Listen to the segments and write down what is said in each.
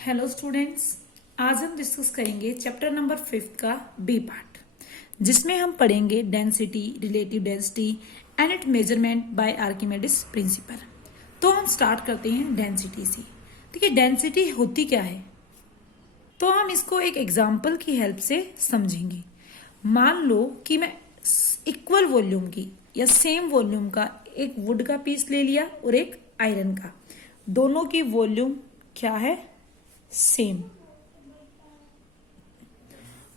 Hello students, आज हम discuss करेंगे चैप्टर नंबर 5 का बी पार्ट, जिसमें हम पढ़ेंगे density, relative density and it measurement by Archimedes principle. तो हम स्टार्ट करते हैं डेंसिटी से। देखिए, डेंसिटी होती क्या है, तो हम इसको एक एग्जाम्पल की हेल्प से समझेंगे। मान लो कि मैं इक्वल वॉल्यूम की या सेम वॉल्यूम का एक वुड का पीस ले लिया और एक आयरन का। दोनों की वॉल्यूम क्या है? सेम।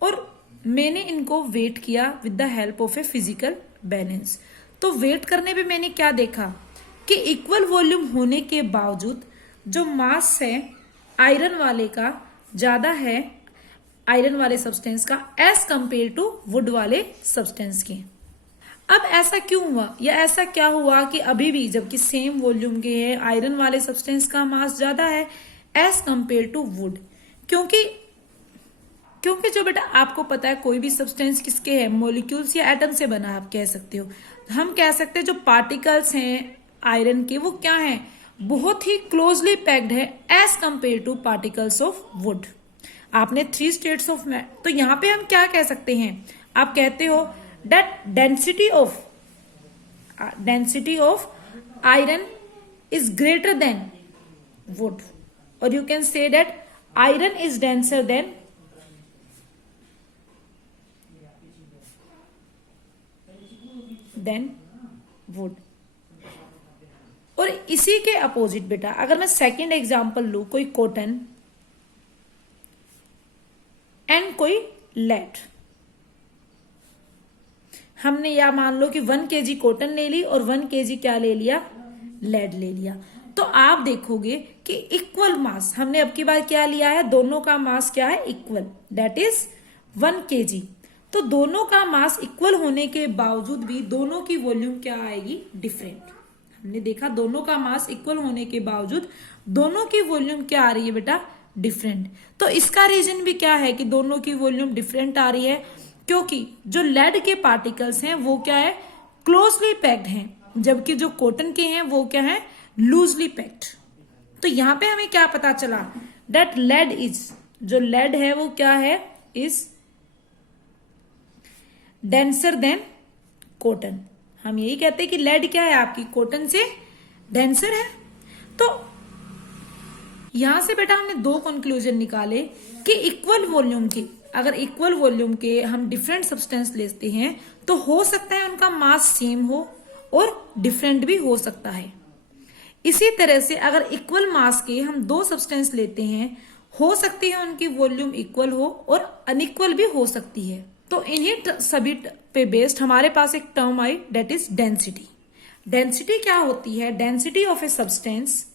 और मैंने इनको वेट किया with the help of a physical balance. तो वेट करने पे मैंने क्या देखा कि इक्वल वॉल्यूम होने के बावजूद जो मास है आयरन वाले का ज्यादा है, आयरन वाले सब्सटेंस का, एज कंपेयर टू वुड वाले सब्सटेंस के। अब ऐसा क्यों हुआ या ऐसा क्या हुआ कि अभी भी जबकि सेम वॉल्यूम के है, आयरन वाले सब्सटेंस का मास ज्यादा है एज कंपेयर टू वुड? क्योंकि जो बेटा आपको पता है कोई भी सब्सटेंस किसके है, मॉलिक्यूल्स या एटम से बना, आप कह सकते हो। हम कह सकते हैं जो पार्टिकल्स हैं आयरन के वो क्या हैं, बहुत ही क्लोजली पैक्ड है as compare to particles of wood. आपने 3 स्टेट्स ऑफ तो यहां पे हम क्या कह सकते हैं, आप कहते हो that density of iron is greater than would, or you can say that iron is denser than wood। और इसी के अपोजिट बेटा अगर मैं सेकेंड एग्जांपल लू, कोई कॉटन एंड कोई लेड। हमने या मान लो कि 1 kg कॉटन ले ली और 1 kg क्या ले लिया, लेड ले लिया। तो आप देखोगे कि इक्वल मास हमने अब की बार क्या लिया है, दोनों का मास क्या है, इक्वल, दैट इज 1 kg। तो दोनों का मास इक्वल होने के बावजूद भी दोनों की वॉल्यूम क्या आएगी, डिफरेंट। हमने देखा दोनों का मास इक्वल होने के बावजूद दोनों की वॉल्यूम क्या आ रही है बेटा, डिफरेंट। तो इसका रीजन भी क्या है कि दोनों की वॉल्यूम डिफरेंट आ रही है, क्योंकि जो लेड के पार्टिकल्स हैं वो क्या है, क्लोजली पैक्ड हैं, जबकि जो कॉटन के हैं वो क्या है, लूजली पैक्ड। तो यहां पे हमें क्या पता चला, दैट लेड इज, जो लेड है वो क्या है, इज डेंसर देन कॉटन। हम यही कहते हैं कि लेड क्या है आपकी, कॉटन से डेंसर है। तो यहां से बेटा हमने 2 कंक्लूजन निकाले कि इक्वल वॉल्यूम के, अगर इक्वल वॉल्यूम के हम डिफरेंट सब्सटेंस लेते हैं तो हो सकता है उनका मास सेम हो और डिफरेंट भी हो सकता है। इसी तरह से अगर इक्वल मास के हम 2 सब्सटेंस लेते हैं, हो सकती है उनकी वॉल्यूम इक्वल हो और अनइक्वल भी हो सकती है। तो इन्हीं सभी पे बेस्ड हमारे पास एक term I, that is density. Density क्या होती है, density of a substance,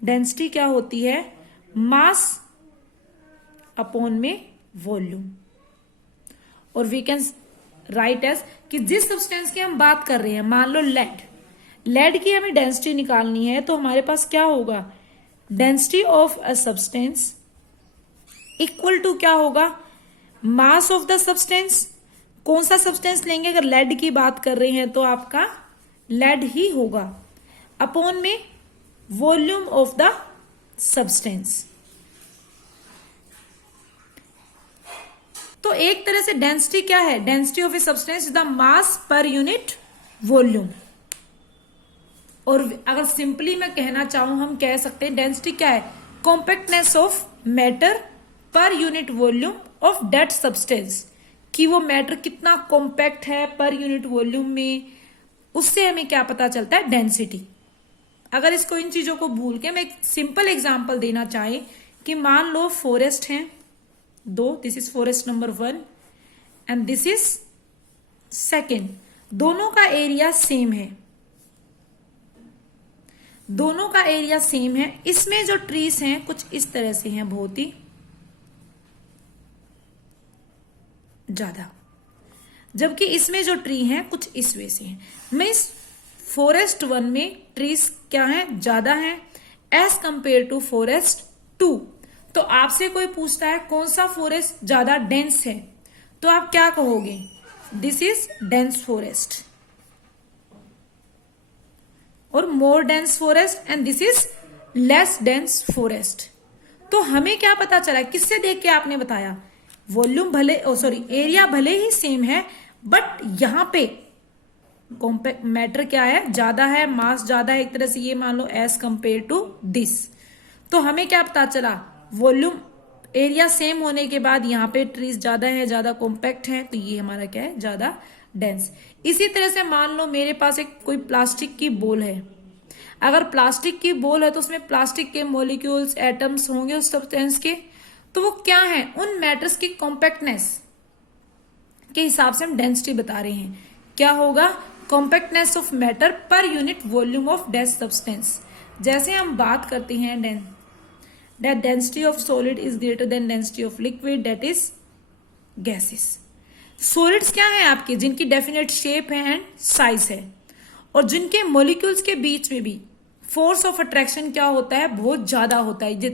density क्या होती है, मास अपॉन में वॉल्यूम। और वी कैन राइट एज कि जिस सब्सटेंस की हम बात कर रहे हैं, मान लो लेड की हमें डेंसिटी निकालनी है, तो हमारे पास क्या होगा, density of a substance equal to क्या होगा, मास ऑफ द सब्सटेंस। कौन सा सब्सटेंस लेंगे, अगर लेड की बात कर रहे हैं तो आपका लेड ही होगा, अपॉन में वॉल्यूम ऑफ द सब्सटेंस। तो एक तरह से डेंसिटी क्या है, density of a substance the mass per unit volume. और अगर सिंपली मैं कहना चाहूं, हम कह सकते हैं डेंसिटी क्या है, compactness of matter per unit volume of that substance, कि वो मैटर कितना कॉम्पैक्ट है पर यूनिट वॉल्यूम में, उससे हमें क्या पता चलता है, डेंसिटी। अगर इसको इन चीजों को भूल के मैं एक सिंपल एग्जांपल देना चाहे कि मान लो फॉरेस्ट है 2, this is forest number 1 and this is second. दोनों का एरिया सेम है, दोनों का एरिया सेम है। इसमें जो ट्रीज हैं कुछ इस तरह से हैं, बहुत ही ज्यादा, जबकि इसमें जो ट्री हैं कुछ इस वे से हैं। मैं इस फॉरेस्ट 1 में ट्रीज क्या है, ज्यादा है एज कंपेयर टू फॉरेस्ट 2। तो आपसे कोई पूछता है कौन सा फॉरेस्ट ज्यादा डेंस है, तो आप क्या कहोगे, दिस इज डेंस फॉरेस्ट। और more dense forest and this is less dense forest. तो हमें क्या पता चला, किससे देख के आपने बताया, वॉल्यूम भले एरिया भले ही सेम है, बट यहां पे कॉम्पैक्ट मैटर क्या है, ज्यादा है, मास ज्यादा है, एक तरह से ये मान लो एज कंपेयर टू दिस। तो हमें क्या पता चला, वॉल्यूम एरिया सेम होने के बाद यहाँ पे ट्रीज ज्यादा है, ज्यादा कॉम्पैक्ट है, तो ये हमारा क्या है, ज्यादा डेंस। इसी तरह से मान लो मेरे पास एक कोई प्लास्टिक की बोल है, अगर प्लास्टिक की बोल है तो उसमें प्लास्टिक के मॉलिक्यूल्स, एटम्स होंगे उस सब्सटेंस के, तो वो क्या है, उन मैटर्स की कॉम्पैक्टनेस के हिसाब से हम डेंसिटी बता रहे हैं। क्या होगा, compactness of matter per unit volume of that substance. जैसे हम बात करते हैं that density of solid is greater than density of liquid, that is gases. Solids क्या है आपके, जिनकी डेफिनेट शेप है एंड साइज है, और जिनके मॉलिक्यूल्स के बीच में भी फोर्स ऑफ अट्रैक्शन क्या होता है, बहुत ज्यादा होता है,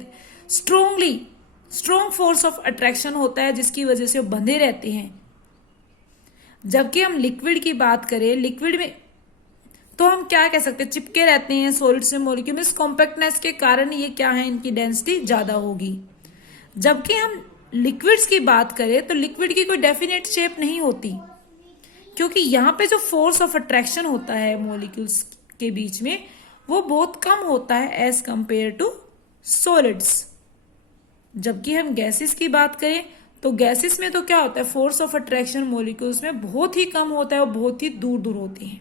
स्ट्रॉन्ग फोर्स ऑफ अट्रैक्शन होता है, जिसकी वजह से वो बंधे रहते हैं। जबकि हम लिक्विड की बात करें, लिक्विड में तो हम क्या कह सकते हैं, चिपके रहते हैं सॉलिड से मॉलिक्यूल में, इस कॉम्पैक्टनेस के कारण ये क्या है, इनकी डेंसिटी ज्यादा होगी। जबकि हम लिक्विड्स की बात करें तो लिक्विड की कोई डेफिनेट शेप नहीं होती, क्योंकि यहाँ पे जो फोर्स ऑफ अट्रैक्शन होता है मॉलिक्यूल्स के बीच में, वो बहुत कम होता है एज कंपेयर टू सॉलिड्स। जबकि हम गैसेस की बात करें तो गैसेस में तो क्या होता है, फोर्स ऑफ अट्रैक्शन मॉलिक्यूल्स में बहुत ही कम होता है और बहुत ही दूर दूर होते हैं।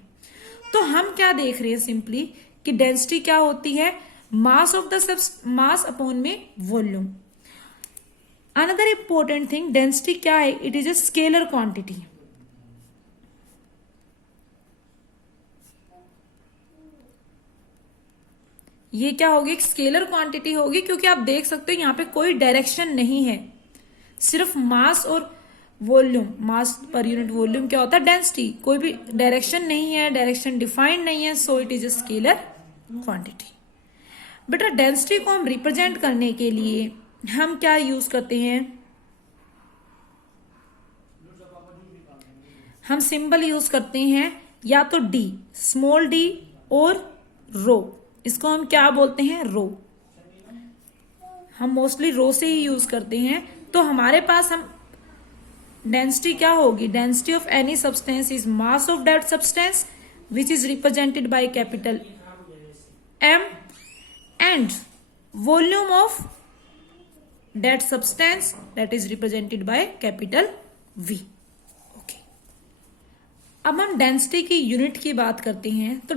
तो हम क्या देख रहे हैं सिंपली कि डेंसिटी क्या होती है, mass of the mass upon में volume. Another important thing, density क्या है, it is a scalar quantity. ये क्या होगी, एक स्केलर क्वांटिटी होगी, क्योंकि आप देख सकते हो यहाँ पे कोई डायरेक्शन नहीं है, सिर्फ मास और वॉल्यूम, मास पर यूनिट वॉल्यूम क्या होता है, डेंसिटी, कोई भी डायरेक्शन नहीं है, डायरेक्शन डिफाइंड नहीं है, so it is a scalar quantity. बेटा डेंसिटी को हम रिप्रेजेंट करने के लिए हम क्या यूज करते हैं, हम सिंबल यूज करते हैं, या तो डी, स्मॉल डी, और रो। इसको हम क्या बोलते हैं, रो। हम मोस्टली रो से ही यूज करते हैं। तो हमारे पास हम डेंसिटी क्या होगी, density of any substance is mass of that substance which is represented by capital M, and volume of that substance that is represented by capital V. Okay, अब हम डेंसिटी की यूनिट की बात करते हैं। तो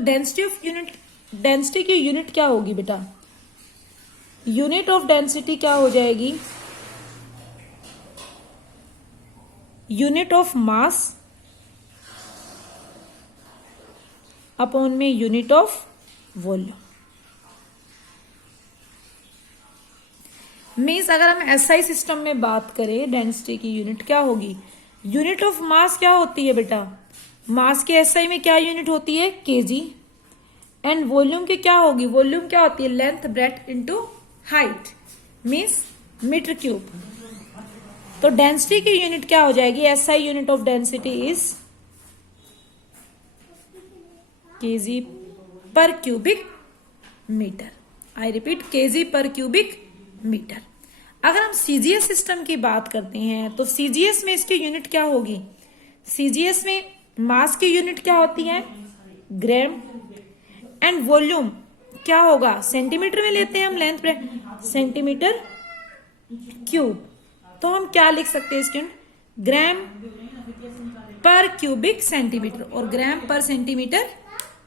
डेंसिटी की यूनिट क्या होगी बेटा, यूनिट ऑफ डेंसिटी क्या हो जाएगी, यूनिट ऑफ मास अपॉन में यूनिट ऑफ वॉल्यूम। मीन्स अगर हम एसआई सिस्टम में बात करें, डेंसिटी की यूनिट क्या होगी, यूनिट ऑफ मास क्या होती है बेटा, मास के एसआई में क्या यूनिट होती है, केजी, एंड वॉल्यूम की क्या होगी, वॉल्यूम क्या होती है, length breadth into height, means metre cube. तो डेंसिटी की यूनिट क्या हो जाएगी, SI unit of density is kg per cubic metre. I repeat, kg per cubic metre. अगर हम सीजीएस सिस्टम की बात करते हैं तो सीजीएस में इसकी यूनिट क्या होगी, सीजीएस में मास की यूनिट क्या होती है, ग्राम, एंड वॉल्यूम क्या होगा, सेंटीमीटर में लेते हैं हम, लेंथ ब्रेड्थ सेंटीमीटर क्यूब। तो हम क्या लिख सकते हैं इसके, ग्राम पर क्यूबिक सेंटीमीटर और ग्राम पर सेंटीमीटर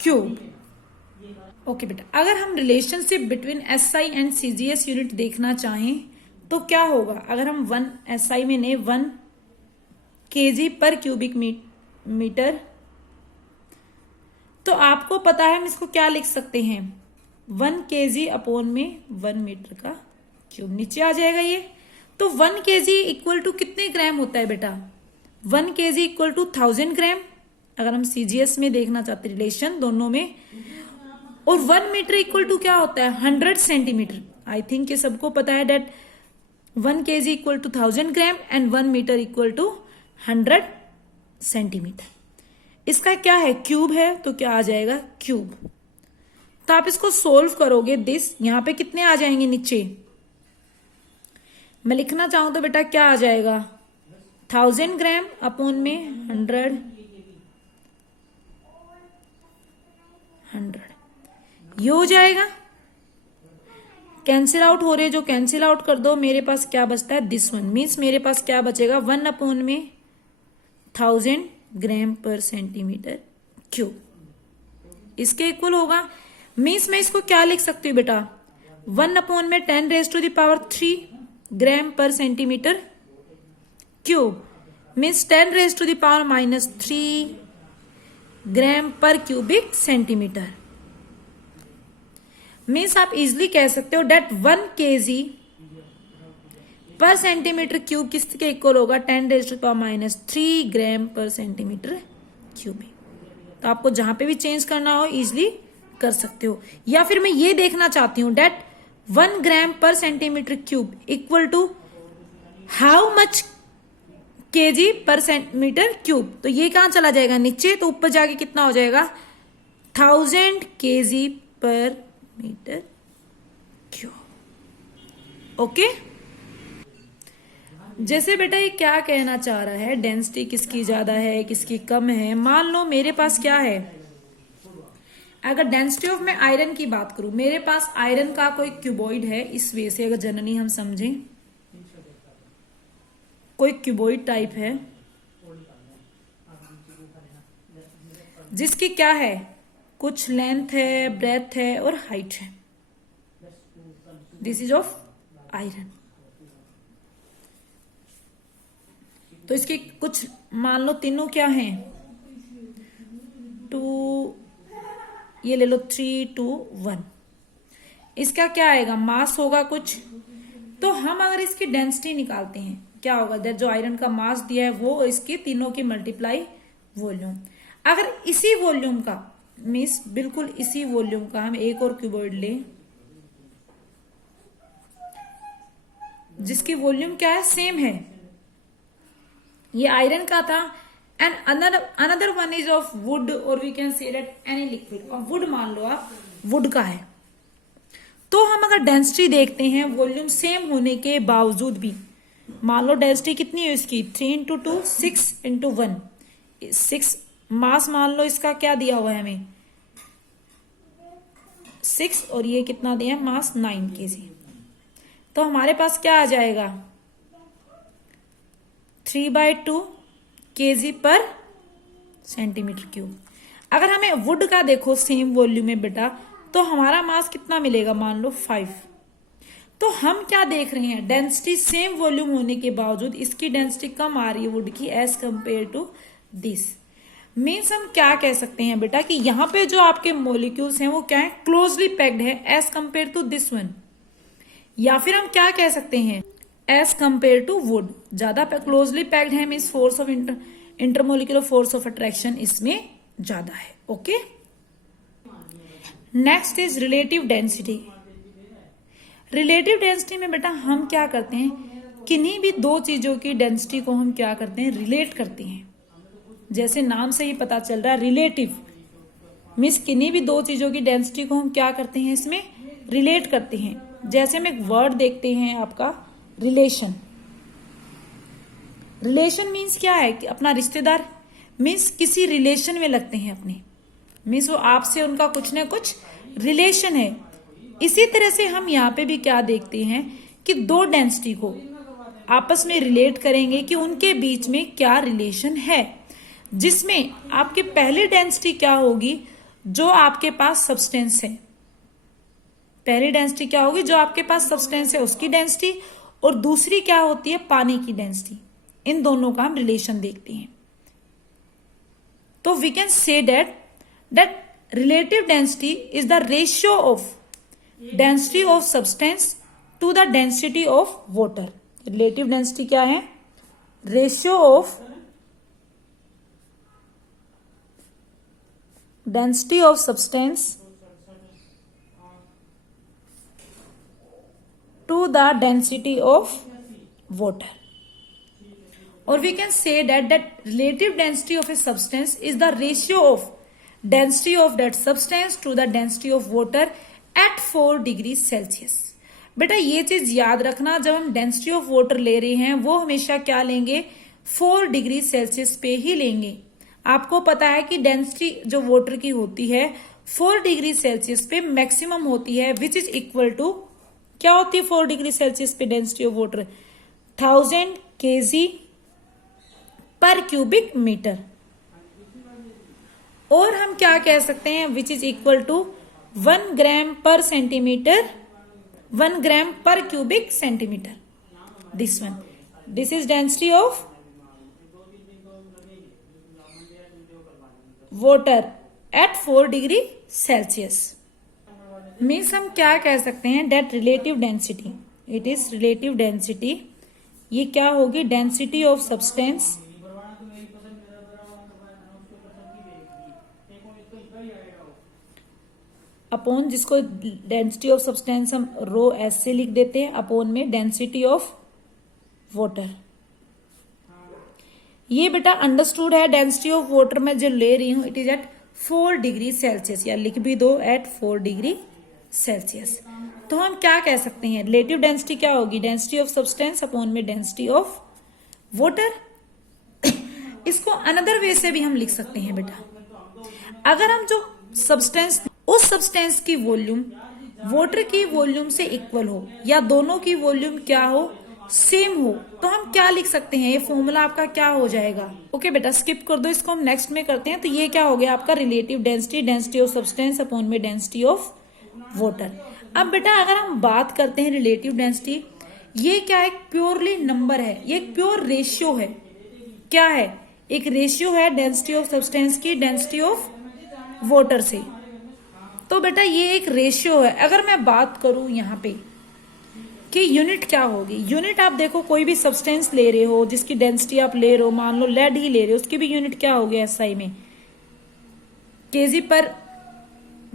क्यूब। ओके बेटा, अगर हम relationship between SI and CGS unit देखना चाहें तो क्या होगा, अगर हम 1 एसआई में ने 1 केजी पर क्यूबिक मीटर, तो आपको पता है हम इसको क्या लिख सकते हैं, 1 केजी अपॉन में 1 मीटर का क्यूब, नीचे आ जाएगा ये। तो 1 केजी इक्वल टू कितने ग्राम होता है बेटा, 1 केजी इक्वल टू 1000 ग्राम, अगर हम सीजीएस में देखना चाहते रिलेशन दोनों में। और 1 मीटर इक्वल टू क्या होता है, 100 सेंटीमीटर। आई थिंक ये सबको पता है that 1 KG equal to 1000 gram and 1 metre equal to 100 centimetre. इसका क्या है, क्यूब है, तो क्या आ जाएगा, क्यूब। तो आप इसको सोल्व करोगे दिस, यहां पे कितने आ जाएंगे नीचे, मैं लिखना चाहूं तो बेटा क्या आ जाएगा 1000 ग्राम अपॉन में 100 ये हो जाएगा। कैंसिल आउट हो रहे, जो कैंसिल आउट कर दो, मेरे पास क्या बचता है दिस वन, मीन्स मेरे पास क्या बचेगा 1 अपॉन में 1000 ग्राम पर सेंटीमीटर क्यूब, इसके इक्वल होगा। मीन्स मैं इसको क्या लिख सकती हूँ बेटा 1 अपॉन में 10⁻³ ग्राम पर सेंटीमीटर क्यूब, मीन्स 10⁻³ ग्राम पर क्यूबिक सेंटीमीटर। मीन्स आप इजिली कह सकते हो डेट 1 kg पर सेंटीमीटर क्यूब किसके इक्वल होगा 10⁻³ ग्राम पर सेंटीमीटर क्यूबिक। तो आपको जहां पे भी चेंज करना हो इजिली कर सकते हो। या फिर मैं ये देखना चाहती हूं डेट 1 ग्राम पर centimetre cube equal to how much KG पर सेंटीमीटर क्यूब, तो ये कहां चला जाएगा नीचे, तो ऊपर जाके कितना हो जाएगा 1000 kg पर मीटर क्यूब। ओके, जैसे बेटा ये क्या कहना चाह रहा है, डेंसिटी किसकी ज्यादा है किसकी कम है। मान लो मेरे पास क्या है, अगर डेंसिटी ऑफ मैं आयरन की बात करूं, मेरे पास आयरन का कोई क्यूबॉइड है, इस वे से अगर जनरली हम समझें कोई क्यूबॉइड टाइप है जिसकी क्या है कुछ लेंथ है, ब्रेथ है और हाइट है, दिस इज ऑफ आयरन। तो इसके कुछ मान लो तीनों क्या हैं 2, ये ले लो 3, 2, 1, इसका क्या आएगा मास होगा कुछ। तो हम अगर इसकी डेंसिटी निकालते हैं क्या होगा, जो आयरन का मास दिया है वो इसके तीनों की मल्टीप्लाई वॉल्यूम। अगर इसी वॉल्यूम का मीन्स बिल्कुल इसी वॉल्यूम का हम एक और क्यूबॉइड लें जिसकी वॉल्यूम क्या है सेम है, ये आयरन का था, and another one is of wood और we can say that any liquid, और वुड मान लो आप वुड का है। तो हम अगर डेंसिटी देखते हैं वॉल्यूम सेम होने के बावजूद भी, मान लो डेंसिटी कितनी है इसकी 3 × 2 6 × 1 6, मास मान लो इसका क्या दिया हुआ है हमें 6, और ये कितना दिया है मास 9 kg। तो हमारे पास क्या आ जाएगा 3/2 kg पर सेंटीमीटर क्यूब। अगर हमें वुड का देखो सेम वॉल्यूम में बेटा, तो हमारा मास कितना मिलेगा मान लो 5। तो हम क्या देख रहे हैं डेंसिटी सेम वॉल्यूम होने के बावजूद इसकी डेंसिटी कम आ रही है वुड की as compare to this. Means हम क्या कह सकते हैं बेटा कि यहाँ पे जो आपके मॉलिक्यूल्स हैं वो क्या है क्लोजली पैक्ड है as compare to this one, या फिर हम क्या कह सकते हैं एज कंपेयर टू वुड ज्यादा क्लोजली पैक्ड है, means force of intermolecular force of attraction इसमें ज्यादा है। Okay, next is relative density. Relative density में बेटा हम क्या करते हैं किन्हीं भी दो चीजों की डेंसिटी को हम क्या करते हैं रिलेट करते हैं। जैसे नाम से ही पता चल रहा है रिलेटिव मीन्स किन्हीं भी दो चीजों की डेंसिटी को हम क्या करते हैं इसमें रिलेट करते हैं। जैसे हम एक वर्ड देखते हैं आपका रिलेशन। रिलेशन मीन्स क्या है कि अपना रिश्तेदार, मीन्स किसी रिलेशन में लगते हैं अपने, मीन्स वो आपसे उनका कुछ ना कुछ रिलेशन है। इसी तरह से हम यहाँ पे भी क्या देखते हैं कि दो डेंसिटी को आपस में रिलेट करेंगे कि उनके बीच में क्या रिलेशन है, जिसमें आपके पहली डेंसिटी क्या होगी जो आपके पास सब्सटेंस है, पहली डेंसिटी क्या होगी जो आपके पास सब्सटेंस है उसकी डेंसिटी, और दूसरी क्या होती है पानी की डेंसिटी। इन दोनों का हम रिलेशन देखते हैं। तो we can say that relative density is the ratio of density of substance to the density of water. Relative density क्या है ratio of density of substance to the density of water, or we can say that relative density of a substance is the ratio of density of that substance to the density of water at 4 degree Celsius. बेटा ये चीज याद रखना, जब हम density of water ले रहे हैं वो हमेशा क्या लेंगे, 4 डिग्री सेल्सियस पे ही लेंगे। आपको पता है कि डेंसिटी जो वाटर की होती है 4 डिग्री सेल्सियस पे मैक्सिमम होती है, विच इज इक्वल टू, क्या होती है 4 डिग्री सेल्सियस पे डेंसिटी ऑफ वाटर, 1000 kg पर क्यूबिक मीटर। और हम क्या कह सकते हैं, which is equal to 1 gram पर सेंटीमीटर, 1 ग्राम पर cubic centimetre. This one, this is density of water at 4 degree Celsius. Means हम क्या कह सकते हैं, that relative density, it is relative density, ये क्या होगी, डेंसिटी ऑफ सब्सटेंस अपॉन, जिसको डेंसिटी ऑफ सब्सटेंस हम रो एस से लिख देते हैं, अपॉन में डेंसिटी ऑफ वाटर। ये बेटा अंडरस्टूड है, डेंसिटी ऑफ वाटर में जो ले रही हूं it is at 4 degree Celsius, या लिख भी दो एट 4 डिग्री सेल्सियस। तो हम क्या कह सकते हैं, रिलेटिव डेंसिटी क्या होगी, डेंसिटी ऑफ सब्सटेंस अपॉन में डेंसिटी ऑफ वाटर। इसको अनदर वे से भी हम लिख सकते हैं बेटा, अगर हम जो सब्सटेंस, उस सब्सटेंस की वॉल्यूम वाटर की वॉल्यूम से इक्वल हो, या दोनों की वॉल्यूम क्या हो, सेम हो, तो हम क्या लिख सकते हैं, ये फॉर्मूला आपका क्या हो जाएगा। ओके बेटा स्किप कर दो, इसको हम नेक्स्ट में करते हैं। तो ये क्या हो गया आपका, relative density, density of substance upon में डेंसिटी ऑफ वाटर। अब बेटा अगर हम बात करते हैं रिलेटिव डेंसिटी, ये क्या एक प्योरली नंबर है, ये एक प्योर रेशियो है। क्या है, एक रेशियो है डेंसिटी ऑफ सब्सटेंस की डेंसिटी ऑफ वाटर से। तो बेटा ये एक रेशियो है। अगर मैं बात करूं यहाँ पे कि यूनिट क्या होगी, यूनिट आप देखो, कोई भी सब्सटेंस ले रहे हो जिसकी डेंसिटी आप ले रहे हो, मान लो लेड ही ले रहे हो, उसकी भी यूनिट क्या होगी एसआई में, केजी पर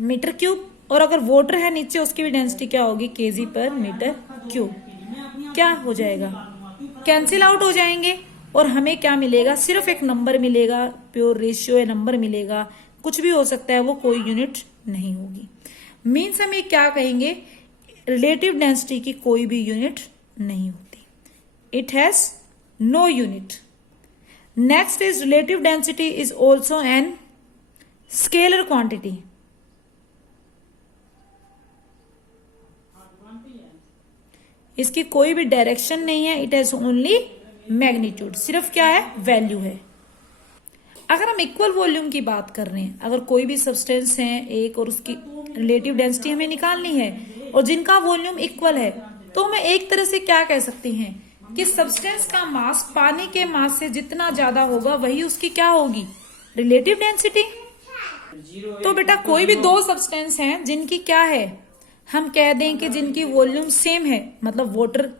मीटर क्यूब। और अगर वाटर है नीचे, उसकी भी डेंसिटी क्या होगी, केजी पर मीटर क्यूब। क्या हो जाएगा, कैंसिल आउट हो जाएंगे और हमें क्या मिलेगा, सिर्फ एक नंबर मिलेगा, प्योर रेशियो है, नंबर मिलेगा, कुछ भी हो सकता है, वो कोई यूनिट नहीं होगी। मीन्स हम ये क्या कहेंगे, रिलेटिव डेंसिटी की कोई भी यूनिट नहीं होती, it has no unit. Next is relative density is also an scalar quantity. इसकी कोई भी डायरेक्शन नहीं है, इट हैज ओनली मैग्नीट्यूड, सिर्फ क्या है, वैल्यू है। अगर हम इक्वल वॉल्यूम की बात कर रहे हैं, अगर कोई भी सब्सटेंस है एक और उसकी रिलेटिव डेंसिटी हमें निकालनी है और जिनका वॉल्यूम इक्वल है, तो हमें एक तरह से क्या कह सकते हैं कि सब्सटेंस का मास पानी के मास से जितना ज्यादा होगा वही उसकी क्या होगी, रिलेटिव डेंसिटी। तो बेटा कोई भी दो सब्सटेंस हैं जिनकी क्या है, हम कह दें कि जिनकी वॉल्यूम सेम है, मतलब वाटर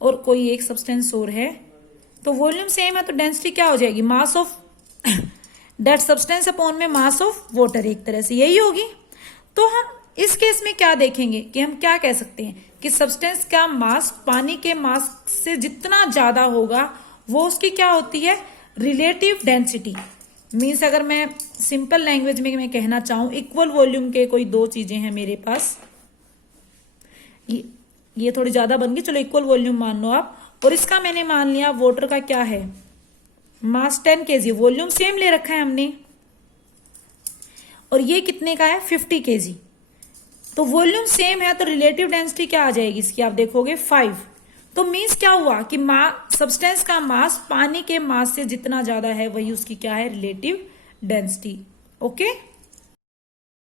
और कोई एक सब्सटेंस और है, तो वॉल्यूम सेम है तो डेंसिटी क्या हो जाएगी, मास ऑफ दैट सब्सटेंस अपॉन में मास ऑफ वाटर, एक तरह से यही होगी। तो हम इस केस में क्या देखेंगे कि हम क्या कह सकते हैं कि सब्सटेंस का मास पानी के मास से जितना ज्यादा होगा वो उसकी क्या होती है, रिलेटिव डेंसिटी। मीन्स अगर मैं सिंपल लैंग्वेज में मैं कहना चाहूं, इक्वल वॉल्यूम के कोई दो चीजें हैं मेरे पास, ये थोड़ी ज्यादा बन गई, चलो इक्वल वॉल्यूम मान लो आप, और इसका मैंने मान लिया वाटर का क्या है, मास 10 kg, वॉल्यूम सेम ले रखा है हमने, और ये कितने का है, 50 kg। तो वॉल्यूम सेम है तो रिलेटिव डेंसिटी क्या आ जाएगी इसकी, आप देखोगे 5। तो मीन्स क्या हुआ कि सब्सटेंस का मास पानी के मास से जितना ज्यादा है वही उसकी क्या है, रिलेटिव डेंसिटी। ओके।